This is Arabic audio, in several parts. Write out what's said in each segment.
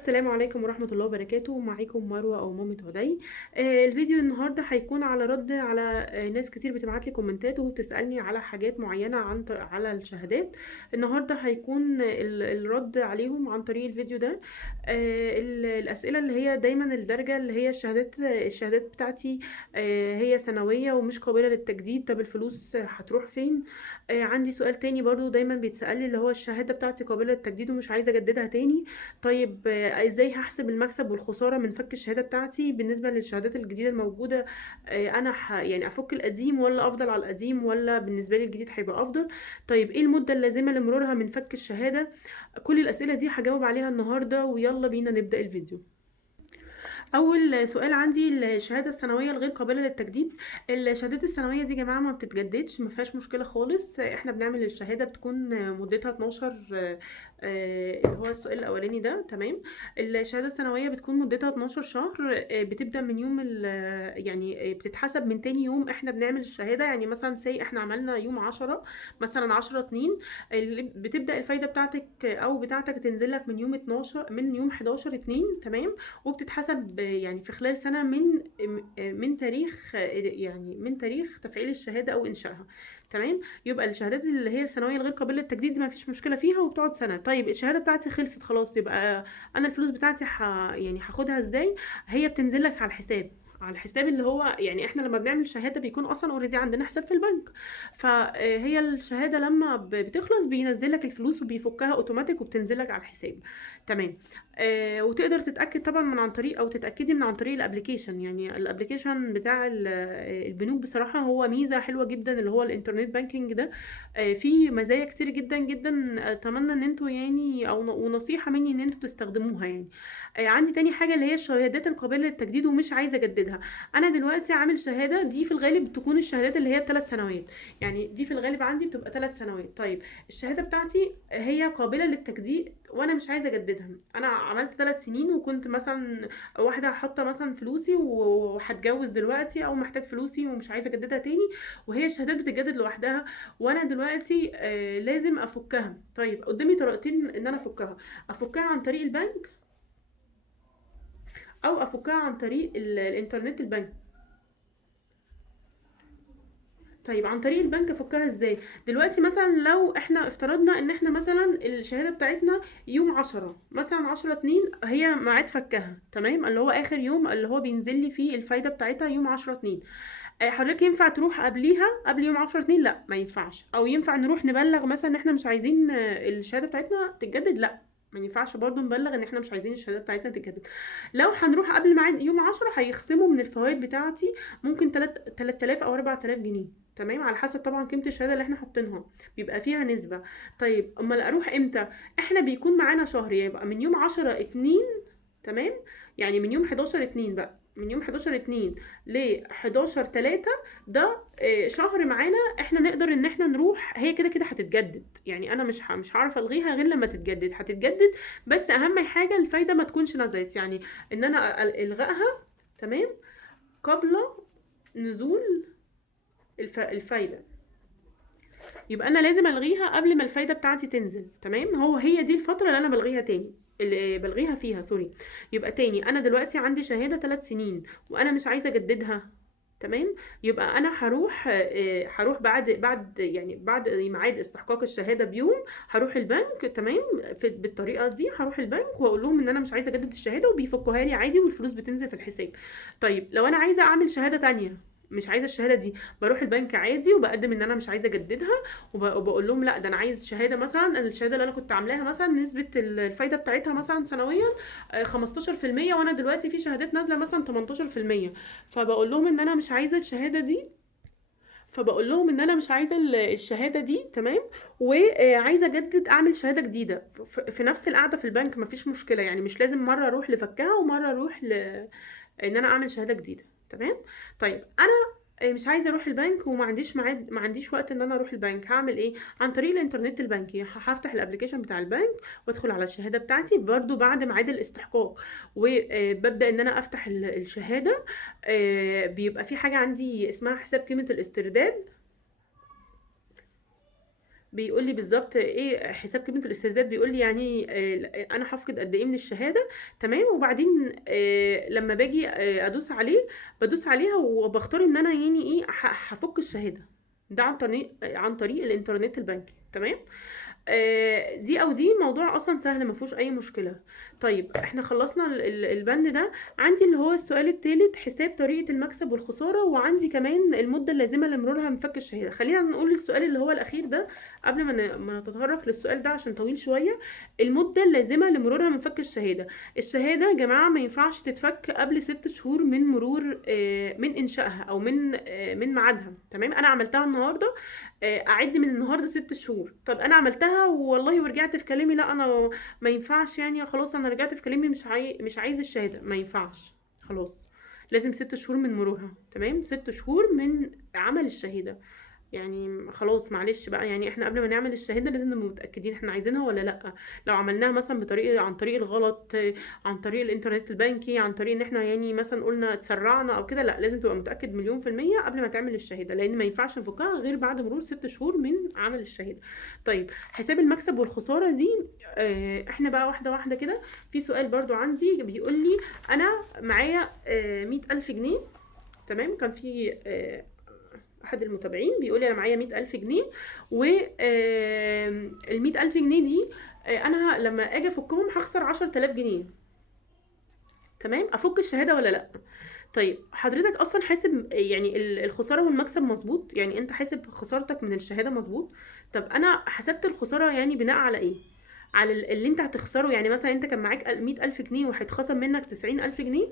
السلام عليكم ورحمة الله وبركاته. معاكم مروة أو مامة هدي. الفيديو النهاردة هيكون على رد على ناس كتير بتبعت لي كومنتات وبتسألني على حاجات معينة على الشهادات. النهاردة هيكون الرد عليهم عن طريق الفيديو ده. الأسئلة اللي هي دايما الدرجة اللي هي الشهادات بتاعتي هي سنوية ومش قابلة للتجديد. طب الفلوس هتروح فين؟ عندي سؤال تاني برضو دايما بيتسألي اللي هو الشهادة بتاعتي قابلة للتجديد ومش عايزة أجددها تاني. طيب ازاي هحسب المكسب والخسارة من فك الشهادة بتاعتي بالنسبة للشهادات الجديدة الموجودة؟ انا يعني افك القديم ولا افضل على القديم ولا بالنسبة لي الجديد هيبقى افضل؟ طيب ايه المدة اللازمة لمرورها من فك الشهادة؟ كل الاسئلة دي هجاوب عليها النهاردة، ويلا بينا نبدأ الفيديو. اول سؤال عندي الشهاده السنويه الغير قابله للتجديد. الشهادات السنويه دي يا جماعه ما بتتجددش، ما فيهاش مشكله خالص. احنا بنعمل الشهاده بتكون مدتها 12 اللي هو السؤال الاولاني ده تمام. الشهاده السنويه بتكون مدتها 12 شهر. بتبدا من يوم يعني بتتحسب من تاني يوم احنا بنعمل الشهاده. يعني مثلا احنا عملنا يوم 10، مثلا 10/2، بتبدا الفايده بتاعتك او بتاعتك تنزل لك من يوم 12، من يوم 11/2 تمام. وبتتحسب يعني في خلال سنة من تاريخ، يعني من تاريخ تفعيل الشهادة أو إنشائها تمام. يبقى الشهادات اللي هي الثانوية الغير قابلة للتجديد دي ما فيش مشكلة فيها وبتقعد سنة. طيب الشهادة بتاعتي خلصت خلاص، يبقى أنا الفلوس بتاعتي يعني هاخدها إزاي؟ هي بتنزل لك على الحساب، على الحساب اللي هو يعني احنا لما بنعمل شهاده بيكون اصلا اوريدي عندنا حساب في البنك. فهي الشهاده لما بتخلص بينزل لك الفلوس وبيفكها اوتوماتيك وبتنزل لك على الحساب تمام. وتقدر تتاكد طبعا من عن طريق او تتاكدي من عن طريق الابليكيشن. يعني الابليكيشن بتاع البنوك بصراحه هو ميزه حلوه جدا، اللي هو الانترنت بانكينج ده. فيه مزايا كتير جدا جدا. اتمنى ان انتوا يعني ونصيحه مني ان انتوا تستخدموها يعني. عندي تاني حاجه اللي هي الشهادات القابله للتجديد ومش عايزه اجددها. انا دلوقتي عامل شهاده، دي في الغالب بتكون الشهادات اللي هي الثلاث سنوات. يعني دي في الغالب عندي بتبقى 3 سنوات. طيب الشهاده بتاعتي هي قابله للتجديد وانا مش عايزه اجددها. انا عملت 3 سنين وكنت مثلا واحده حاطه مثلا فلوسي وهتجوز دلوقتي او محتاج فلوسي ومش عايزه اجددها تاني، وهي الشهادات بتتجدد لوحدها وانا دلوقتي لازم افكها. طيب قدامي طريقتين ان انا افكها عن طريق البنك او افكها عن طريق الانترنت البنك. طيب عن طريق البنك افكها ازاي؟ دلوقتي مثلا لو احنا افترضنا ان احنا مثلا الشهاده بتاعتنا يوم 10، مثلا 10/2 هي ميعاد فكها تمام، اللي هو اخر يوم اللي هو بينزل لي فيه الفايده بتاعتها يوم 10/2. حضرتك ينفع تروح قبليها قبل يوم 10/2؟ لا ما ينفعش. او ينفع نروح نبلغ مثلا ان احنا مش عايزين الشهاده بتاعتنا تتجدد؟ لا ما ينفعش برضو نبلغ ان احنا مش عايزين الشهاده بتاعتنا تتجدد. لو هنروح قبل ميعاد يوم 10 هيخصموا من الفوائد بتاعتي ممكن 3000 او 4000 جنيه تمام، على حسب طبعا قيمه الشهاده اللي احنا حاطينها، بيبقى فيها نسبه. طيب امال اروح امتى؟ احنا بيكون معانا شهر، يبقى من يوم 10/2 تمام. يعني من يوم 11/2 بقى، من يوم 11/2 ل 11/3 ده شهر معانا. احنا نقدر ان احنا نروح، هي كده كده هتتجدد. يعني انا مش هعرف الغيها غير لما تتجدد، هتتجدد. بس اهم حاجه الفايده ما تكونش نزلت، يعني ان انا الغائها تمام قبل نزول الفايده. يبقى انا لازم الغيها قبل ما الفايده بتاعتي تنزل تمام. هي دي الفتره اللي انا بلغيها تاني، اللي بلغيها فيها سوري. يبقى تاني انا دلوقتي عندي شهاده 3 سنين وانا مش عايزه اجددها تمام. يبقى انا هروح بعد يعني بعد ميعاد استحقاق الشهاده بيوم، هروح البنك تمام. بالطريقه دي هروح البنك واقول لهم ان انا مش عايزه اجدد الشهاده وبيفكوها لي عادي والفلوس بتنزل في الحساب. طيب لو انا عايزه اعمل شهاده تانية، مش عايزه الشهاده دي، بروح البنك عادي وبقدم ان انا مش عايزه اجددها، وبقول لهم لا ده انا عايز شهاده، مثلا الشهاده اللي انا كنت عاملاها مثلا نسبه الفايده بتاعتها مثلا سنويا 15%، وانا دلوقتي في شهادات نازله مثلا 18%. فبقول لهم ان انا مش عايزه الشهاده دي، فبقول لهم ان انا مش عايزه الشهاده دي تمام. وعايزه اجدد اعمل شهاده جديده في نفس القعده في البنك، مفيش مشكله. يعني مش لازم مره اروح لفكها ومره اروح ان انا اعمل شهاده جديده تمام. طيب انا مش عايزه اروح البنك وما عنديش ميعاد، ما عنديش وقت ان انا اروح البنك. هعمل ايه؟ عن طريق الانترنت البنكي هفتح الابلكيشن بتاع البنك وادخل على الشهاده بتاعتي برضو بعد ميعاد الاستحقاق، وببدا ان انا افتح الشهاده. بيبقى في حاجه عندي اسمها حساب قيمه الاسترداد. بيقول لي بالظبط ايه حساب قيمه الاسترداد، بيقول لي يعني انا هفقد قد ايه من الشهاده. تمام. وبعدين لما باجي ادوس عليه، بدوس عليها وبختار ان انا يعني ايه هفك الشهاده. ده عن طريق الانترنت البنكي. تمام. دي موضوع اصلا سهل، ما فيهوش اي مشكله. طيب احنا خلصنا البند ده. عندي اللي هو السؤال الثالث، حساب طريقه المكسب والخساره، وعندي كمان المده اللازمه لمرورها من فك الشهاده. خلينا نقول السؤال اللي هو الاخير ده قبل ما نتطرق للسؤال ده عشان طويل شويه. المده اللازمه لمرورها من فك الشهاده. الشهاده يا جماعه ما ينفعش تتفك قبل 6 شهور من مرور من انشائها او من ميعادها. تمام. انا عملتها النهارده، اعد من النهارده 6 شهور. طب انا عملتها والله ورجعت في كلامي، لا انا ما ينفعش يعني، خلاص انا رجعت في كلامي، مش عايز الشهاده، ما ينفعش. خلاص، لازم 6 شهور من مرورها. تمام. 6 شهور من عمل الشهاده. يعني خلاص معلش بقى، يعني احنا قبل ما نعمل الشهاده لازم نبقى متاكدين احنا عايزينها ولا لا. لو عملناها مثلا عن طريق الغلط، عن طريق الانترنت البنكي، عن طريق ان احنا يعني مثلا قلنا اتسرعنا او كده، لا لازم تبقى متاكد مليون في الميه قبل ما تعمل الشهاده، لان ما ينفعش نفكها غير بعد مرور 6 شهور من عمل الشهاده. طيب حساب المكسب والخساره دي، احنا بقى واحده واحده كده. في سؤال برضو عندي بيقول لي انا معايا 100,000 جنيه. تمام. كان في احد المتابعين بيقول لي انا معايا 100,000 جنيه، و ال 100,000 جنيه دي انا لما اجي افكهم هخسر 10,000 جنيه. تمام. افك الشهاده ولا لا؟ طيب حضرتك اصلا حاسب يعني الخساره والمكسب مظبوط؟ يعني انت حاسب خسارتك من الشهاده مظبوط؟ طب انا حسبت الخساره يعني بناء على ايه؟ على اللي انت هتخسره. يعني مثلا انت كان معاك 100,000 جنيه وهيتخصم منك 90,000 جنيه،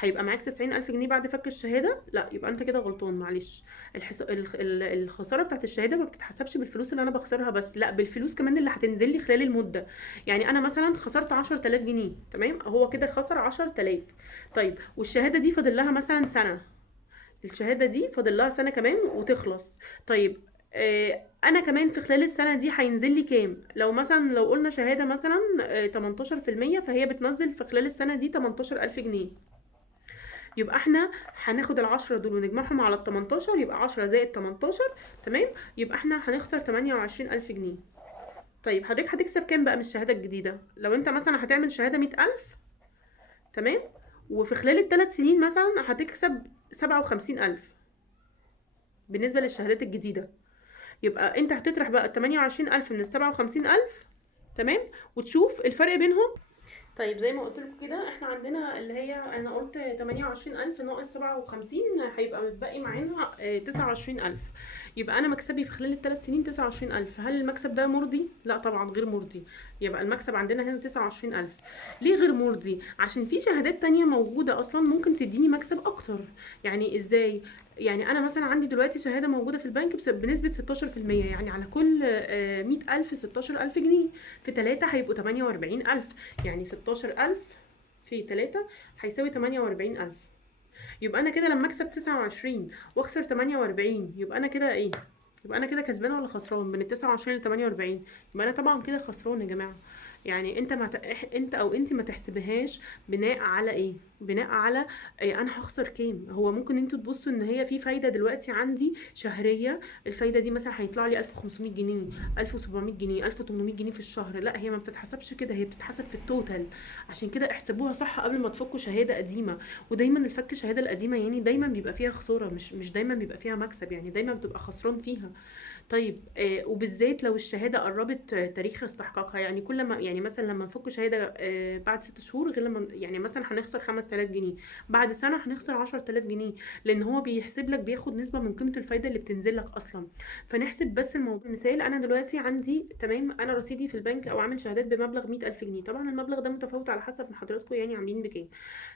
هيبقى معاك 90,000 جنيه بعد فك الشهادة؟ لا، يبقى انت كده غلطان. معلش. الخسارة بتاعت الشهادة ما بتتحسبش بالفلوس اللي انا بخسرها بس، لا بالفلوس كمان اللي هتنزل لي خلال المدة. يعني انا مثلا خسرت 10,000 جنيه. تمام. هو كده خسر 10,000. طيب والشهادة دي فاضل لها مثلا سنة. الشهادة دي فاضل لها سنة كمان وتخلص. طيب انا كمان في خلال السنة دي هينزل لي كام؟ لو قلنا شهادة مثلا 18%، فهي بتنزل في خلال السنة دي 18,000 جنيه. يبقى احنا هناخد ال10 دول ونجمعهم على ال18، يبقى 10 زائد 18. تمام. يبقى احنا هنخسر 28,000 جنيه. طيب حضرتك هتكسب كام بقى من الشهادة الجديدة؟ لو انت مثلا هتعمل شهادة 100,000. تمام. وفي خلال ال3 سنين مثلا هتكسب 57,000 بالنسبة للشهادات الجديدة. يبقى انت هتطرح بقى 28,000 من ال57,000. تمام. وتشوف الفرق بينهم. طيب زي ما قلت لكم كده، احنا عندنا اللي هي انا قلت 28,000 ناقص 57، هيبقى متبقي معانا 29,000. يبقى انا مكسبي في خلال ال3 سنين 29,000. هل المكسب ده مرضي؟ لا طبعا غير مرضي. يبقى المكسب عندنا هنا 29,000. ليه غير مرضي؟ عشان في شهادات تانية موجودة اصلا ممكن تديني مكسب اكتر. يعني ازاي؟ يعني انا مثلا عندي دلوقتي شهاده موجوده في البنك بنسبه 16%، يعني على كل 100,000 16,000 جنيه. في 3 هيبقوا 48,000. يعني 16,000 في 3 هيساوي 48,000. يبقى انا كده لما اكسب 29 واخسر 48، يبقى انا كده ايه؟ يبقى انا كده كسبانه ولا خسران من ال 29 ل 48؟ يبقى انا طبعا كده خسران يا جماعه. يعني انت انت او انت ما تحسبهاش بناء على ايه؟ بناء على انا هخسر كام. هو ممكن انتوا تبصوا ان هي في فايده دلوقتي عندي شهريه، الفايده دي مثلا هيطلع لي 1,500 جنيه، 1,700 جنيه، 1,800 جنيه في الشهر. لا، هي ما بتتحسبش كده، هي بتتحسب في التوتال. عشان كده احسبوها صح قبل ما تفكوا شهاده قديمه. ودايما الفك الشهاده القديمه يعني دايما بيبقى فيها خساره، مش دايما بيبقى فيها مكسب، يعني دايما بتبقى خسران فيها. طيب وبالذات لو الشهاده قربت تاريخ استحقاقها. يعني كل ما يعني مثلا لما نفك شهاده بعد 6 شهور، غير لما يعني مثلا هنخسر 5,000 جنيه، بعد سنه هنخسر 10,000 جنيه، لان هو بيحسب لك، بياخد نسبه من قيمه الفايده اللي بتنزل لك اصلا. فنحسب بس الموضوع مثال. انا دلوقتي عندي تمام، انا رصيدي في البنك او عامل شهادات بمبلغ 100,000 جنيه. طبعا المبلغ ده متفاوت على حسب حضراتكم يعني عاملين بكام.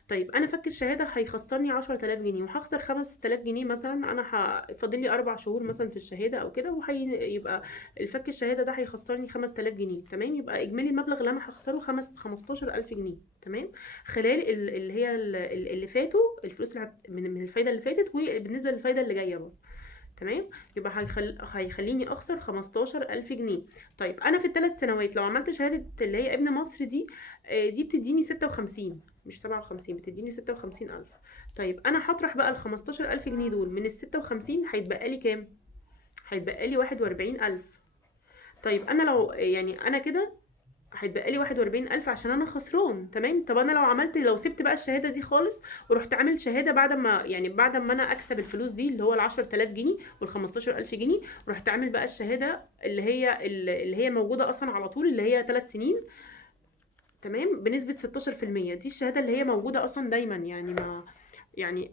طيب انا فك الشهاده هيخسرني 10,000 جنيه وهخسر 5,000 جنيه مثلا. انا فاضل لي 4 شهور مثلا في الشهاده او كده، وهيبقى الفك الشهاده ده هيخسرني 5,000 جنيه. تمام. يبقى اجمالي المبلغ اللي انا هخسره 15,000 جنيه. تمام. خلال اللي هي اللي فاتوا الفلوس من الفايده اللي فاتت، وبالنسبه للفايده اللي جايه برضه. تمام. يبقى هيخليني اخسر 15,000 جنيه. طيب انا في ال3 سنوات لو عملت شهاده اللي هي ابن مصر دي، دي بتديني 56 مش 57، بتديني 56,000. طيب انا هطرح بقى ال 15,000 جنيه دول من ال 56، هيتبقى لي كام؟ هيتبقى لي 41,000. طيب انا لو يعني انا كده هيتبقى لي 41,000 عشان انا خسران. تمام. طب انا لو سبت بقى الشهاده دي خالص ورحت عامل شهاده بعد ما انا اكسب الفلوس دي اللي هو ال 10,000 جنيه وال 15,000 جنيه، ورحت عامل بقى الشهاده اللي هي موجوده اصلا على طول، اللي هي 3 سنين. تمام. بنسبه 16%. دي الشهاده اللي هي موجوده اصلا دايما، يعني ما يعني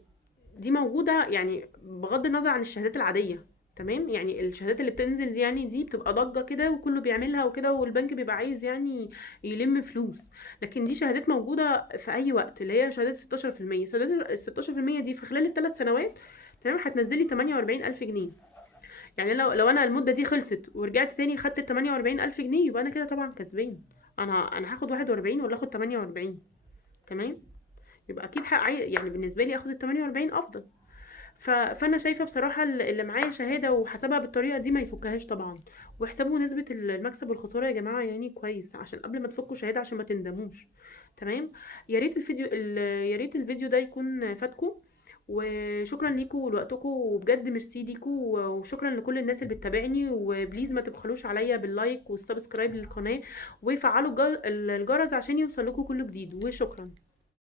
دي موجودة يعني بغض النظر عن الشهادات العادية. تمام. يعني الشهادات اللي بتنزل دي يعني دي بتبقى ضجة كده وكله بيعملها وكده، والبنك بيبقى عايز يعني يلم فلوس. لكن دي شهادات موجودة في أي وقت، اللي هي شهادات 16%. شهادات ال 16% دي في خلال الثلاث سنوات تمام هتنزلي 48,000 جنيه. يعني لو أنا المدة دي خلصت ورجعت تاني خدت ال 48,000 جنيه، يبقى أنا كده طبعا كسبان. أنا هاخد 41 ولا آخد 48؟ تمام. يبقى أكيد يعني بالنسبة لي آخد ال 48 أفضل. فانا شايفه بصراحه اللي معايا شهاده وحسبها بالطريقه دي ما يفكهاش طبعا. واحسبوا نسبه المكسب والخساره يا جماعه يعني كويس، عشان قبل ما تفكوا شهاده عشان ما تندموش. تمام. يا ريت الفيديو ده يكون فاتكم. وشكرا ليكم ولوقتكم، وبجد ميرسي ليكم، وشكرا لكل الناس اللي بتتابعني. وبليز ما تبخلوش عليا باللايك والسبسكرايب للقناه، وفعلوا الجرس عشان يوصل لكم كل جديد. وشكرا.